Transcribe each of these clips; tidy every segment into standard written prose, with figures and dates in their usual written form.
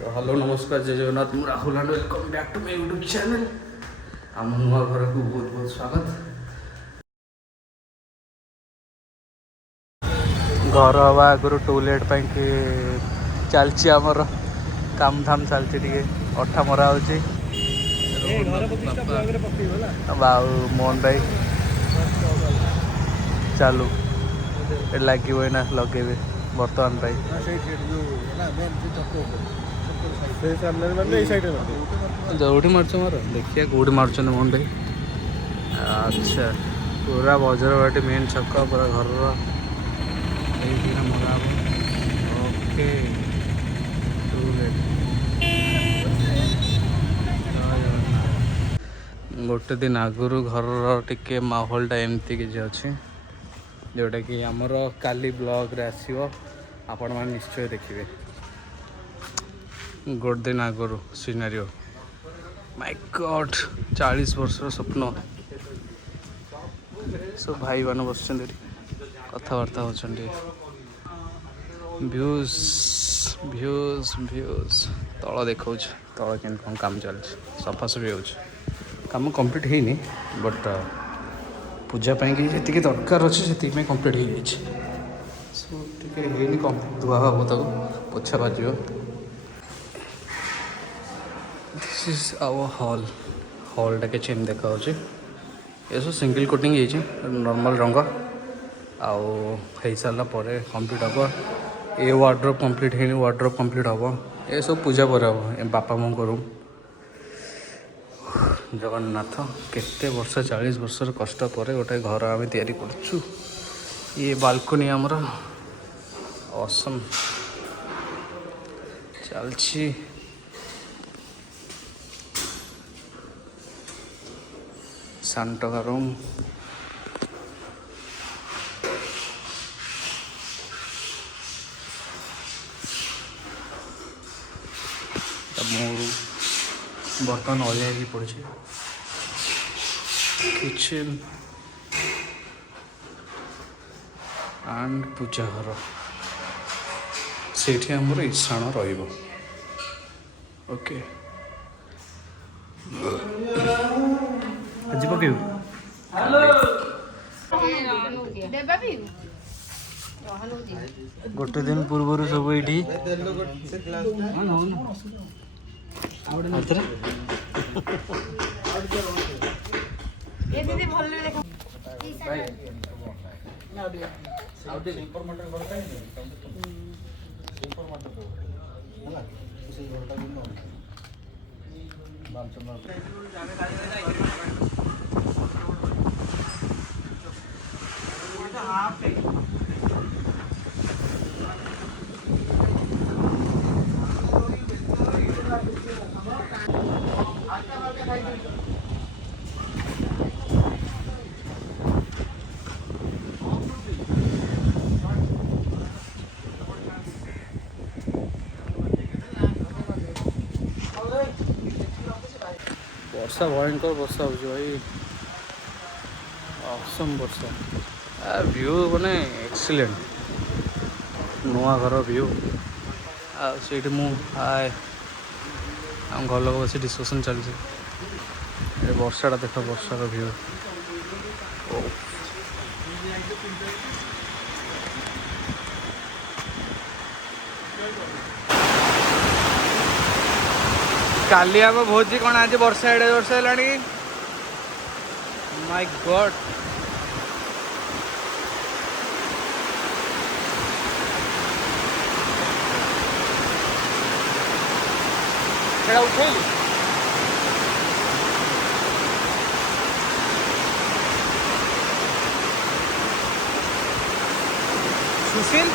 तो हेलो नमस्कार जय जगन्नाथ मु Rahul and welcome back to my YouTube channel. आम नुआ घर को बहुत बहुत स्वागत। घर हवा आगु टॉयलेट कि चलची आमर काम धाम चलती टे अठा मरा हो बाबू मोहन भाई चालू लगे ना लगे बर्तमान भाई जोटी मार्च मार देखिए कौटी मार्च मोहन भाई। अच्छा पूरा बजरवाटी मेन छक पूरा घर मरा ओके गोटे दिन आगु घर टिके माहौलटा एमती किसी अच्छे जोटा कि आमर काली ब्लॉग रे आसीबो आपण माने निश्चय देखिए। गोटे दिन आगु सिनारियो माय गॉड 40 वर्ष स्वप्न सब भाई मान बस कथबार्ता होती भ्यूज भ्यूज भ्यूज तल देखा तल के कौन काम चलती सफासफी हो कम कंप्लीट है बट पूजा पाई जी दरकार अच्छे से कंप्लीट हो जाए कंप्लीट धुआ हम तक पोछा बाज। दिस इज आवर हॉल हॉलटा के चेन देखा ये सब सिंगल कोटिंग नॉर्मल रंग आउ सारा कंप्लीट हम ये वार्ड्रोब कंप्लीट है वार्ड्रोब कंप्लीट हम ये सब पूजा पर हम बापा मो रूम जगन्नाथ केते वर्ष 40 वर्षर कष्ट पर गोटे घर आम तैयारी करछु। ये बालकनी आमर ऑसम चलछि शांत का रूम बर्तन अलिया पड़े किचन एंड पूजा घर से आमर ईशान रहिबो ओके गोटे दिन पूर्व सब ये वर्षा भयंकर वर्षा हो भाई ऑसम वर्षा व्यू माने एक्सीलेंट नुआ घर व्यू आठ हाय आम घर लोग बस डिस्कसन चलती वर्षाटा देख वर्षार व्यू काली आम भोजी कौन आज वर्षा एडे वर्षा है माय गॉड उठेली सुशील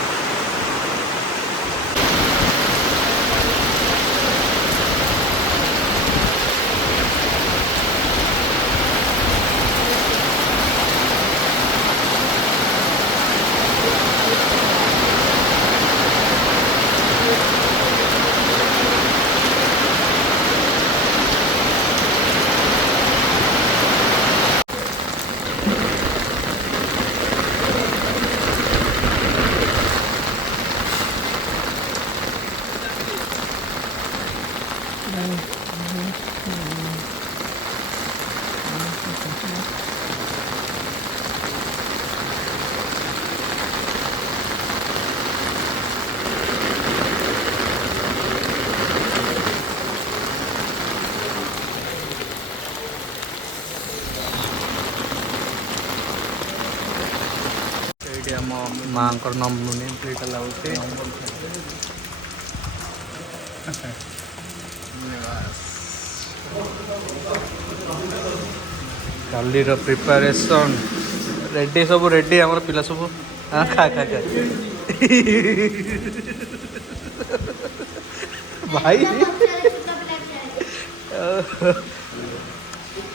ଏଇଠି ଆମ ମାଆଙ୍କର ନମୁନି ଏଇଟା ଲାଗୁଛି। କାଲିର ପ୍ରିପାରେସନ୍ ରେଡ଼ି, ସବୁ ରେଡ଼ି ଆମର ପିଲା ସବୁ। ହଁ ଖା ଖା ଖା ଭାଇ।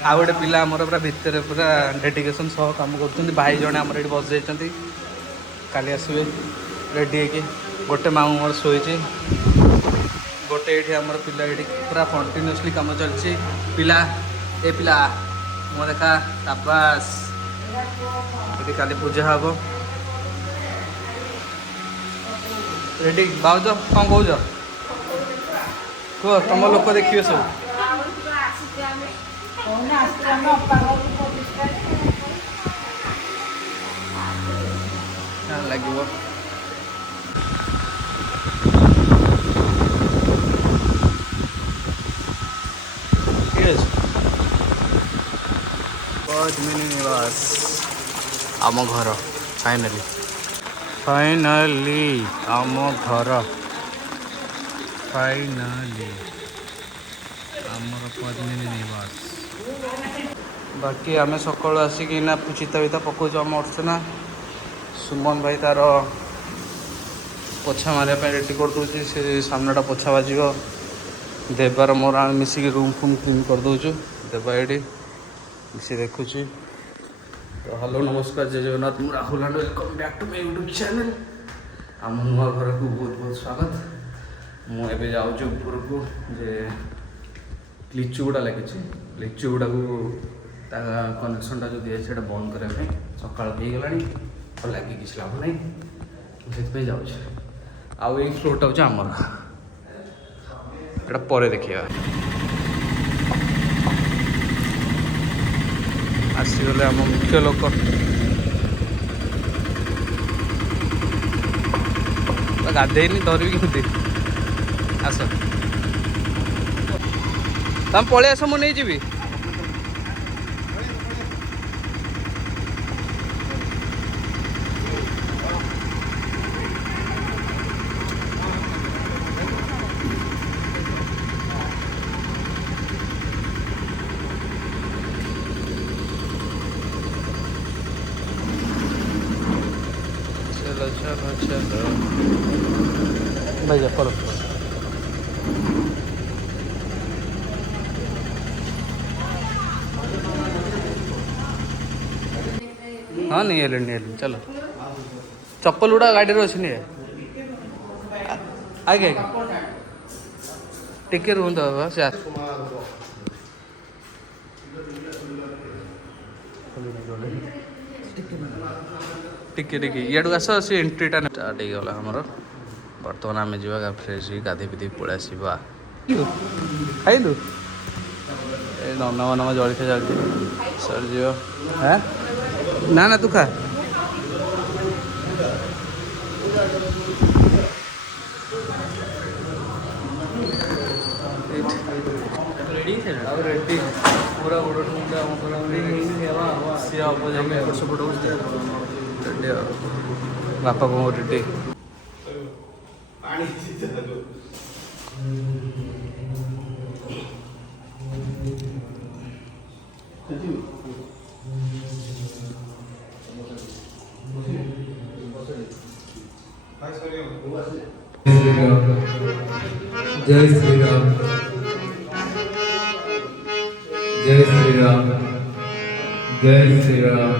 ଆଉ ଗୋଟେ ପିଲା ଆମର ପୁରା ଭିତରେ ପୁରା ଡେଡିକେସନ୍ ସହ କାମ କରୁଛନ୍ତି। ଭାଇ ଜଣେ ଆମର ଏଠି ବସିଯାଇଛନ୍ତି, କାଲି ଆସିବେ ରେଡ଼ି ହେଇକି। ଗୋଟେ ମାମୁଁ ମୋର ଶୋଇଛି, ଗୋଟେ ଏଇଠି ଆମର ପିଲା ଏଇଠି ପୁରା କଣ୍ଟିନ୍ୟୁଅସଲି କାମ ଚାଲିଛି। ପିଲା ଏ ପିଲା ମୋ ଦେଖା ସାବାସ୍। ଏଠି କାଲି ପୂଜା ହବ। ରେଡ଼ି ଭାଉଜ କ'ଣ କହୁଛ କୁହ? ତମ ଲୋକ ଦେଖିବେ ସବୁ। ଲାଗିବ ଠିକ୍ ଅଛି। ପଦ୍ମିନୀ ନିବାସ ଆମ ଘର, ଫାଇନାଲି ଆମ ଘର, ଫାଇନାଲି ଆମର ପଦ୍ମିନୀ ନିବାସ। ବାକି ଆମେ ସକାଳୁ ଆସିକି ନା ଚିତା ବିତା ପକାଉଛୁ ଆମ ଅର୍ଚ୍ଚନା। ସୁମନ ଭାଇ ତାର ପୋଛା ମାରିବା ପାଇଁ ରେଡ଼ି କରିଦେଉଛି, ସେ ସାମ୍ନାଟା ପୋଛା ବାଜିବ। ଦେବାର ମୋର ଆମେ ମିଶିକି ରୁମ୍ ଫୁମ୍ କ୍ଲିନ୍ କରିଦେଉଛୁ। ଦେବା ଏଇଠି ମିଶି ଦେଖୁଛି। ତ ହ୍ୟାଲୋ ନମସ୍କାର, ଜୟ ଜଗନ୍ନାଥ। ମୁଁ Rahul and welcome back to my YouTube channel. ଆମ ନୂଆ ଘରକୁ ବହୁତ ବହୁତ ସ୍ୱାଗତ। ମୁଁ ଏବେ ଯାଉଛି ଉପରକୁ, ଯେ ଲିଚୁ ଗୁଡ଼ା ଲାଗିଛି, ଲିଚୁ ଗୁଡ଼ାକୁ ତା କନେକ୍ସନ୍ଟା ଯେଉଁ ଦିଆଯାଇଛି ସେଇଟା ବନ୍ଦ କରିବା ପାଇଁ। ସକାଳ ହେଇଗଲାଣି, ଆଉ ଲାଗି କିଛି ଲାଭ ନାହିଁ, ମୁଁ ସେଥିପାଇଁ ଯାଉଛି। ଆଉ ଏଇ ଫ୍ଲୋର୍ଟା ହେଉଛି ଆମର, ଏଇଟା ପରେ ଦେଖିବା। ଆସିଗଲେ ଆମ ମୁଖ୍ୟ ଲୋକ। ଗାଧେଇନି, ଧରିବି କେମିତି? ଆସ, ତମେ ପଳେଇ ଆସ, ମୁଁ ନେଇଯିବି। चलो चलो चलो भैया पढ़ो। हाँ नहीं हेलें चलो। चप्पल गुड़ा गाड़ी रे अच्छी नहीं है। आगे आगे टिके रुहंतु बाबा से टिके टिके इडू आस सी एंट्रीटा स्टार्ट हो गला हमर। बर्तमान आम जा फ्रेश गाधे पीधे पलि आसवा खाइलु ए नना मान जलखिया चलती सर हाँ ना ना तू खा रेडी पूरा गोड़ सी हम जाए सपोर्ट रेडी बापा को रेडी जय श्री राम, जय श्री राम, जय श्री राम।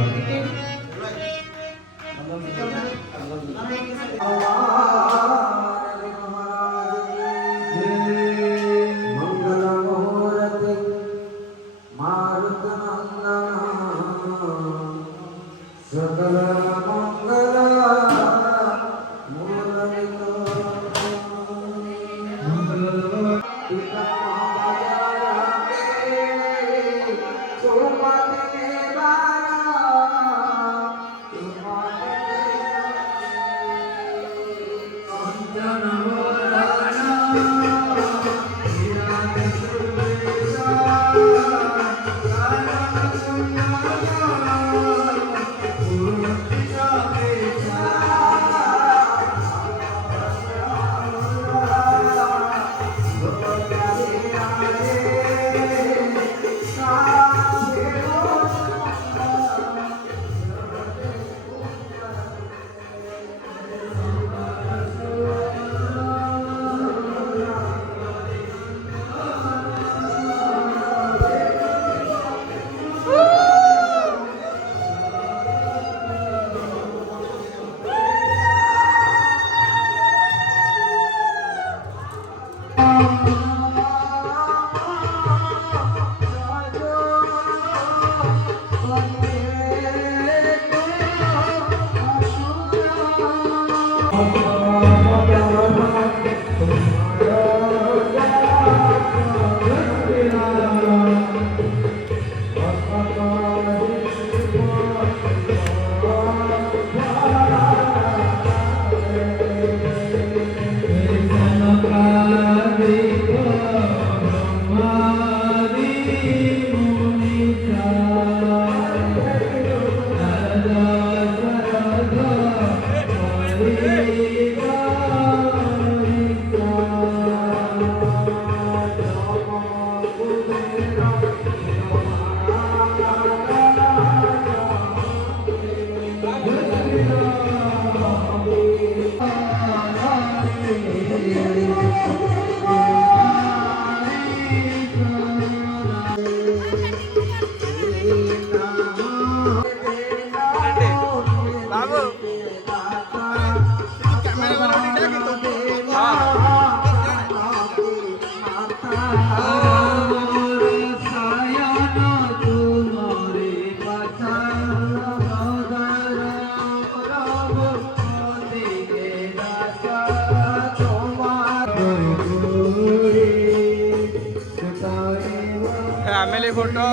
फैमिली फोटो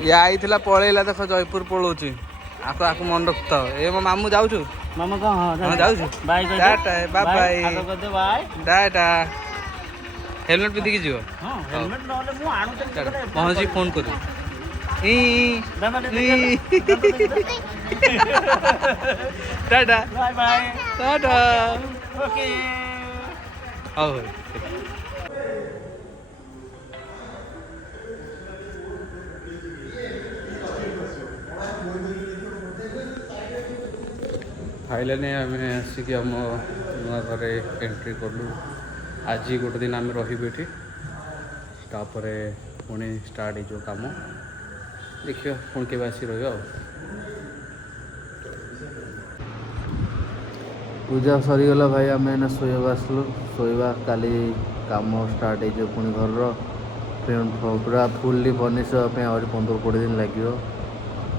ये आईला पलैला देख जयपुर पलाऊँ आको आको मन रखुता ए मो मामू जाऊँ मामा कहाँ हाँ जाऊँ bye tata bye bye bye tata helmet पिंधिकी जीव हां हेलमेट नले मु आणु पहुँची फोन कर tata bye bye tata okay हाँ फाइनली आम आसिक आम नुआ घर एंट्री कलु आज गोटे दिन आम रही तापर पुणी स्टार्ट हो कम देखिए पुणी के आसी रहा पूजा सरीगला भाई आम एना शोवा आसलु शोवा काली कम स्टार्ट हो पुणी घर पूरा फुल्ली फर्निश और 15-20 दिन लगे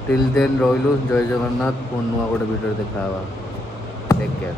टिल देन रही जय जगन्नाथ पुणी नुआ गोटे भिडियो देखा टेक केयर।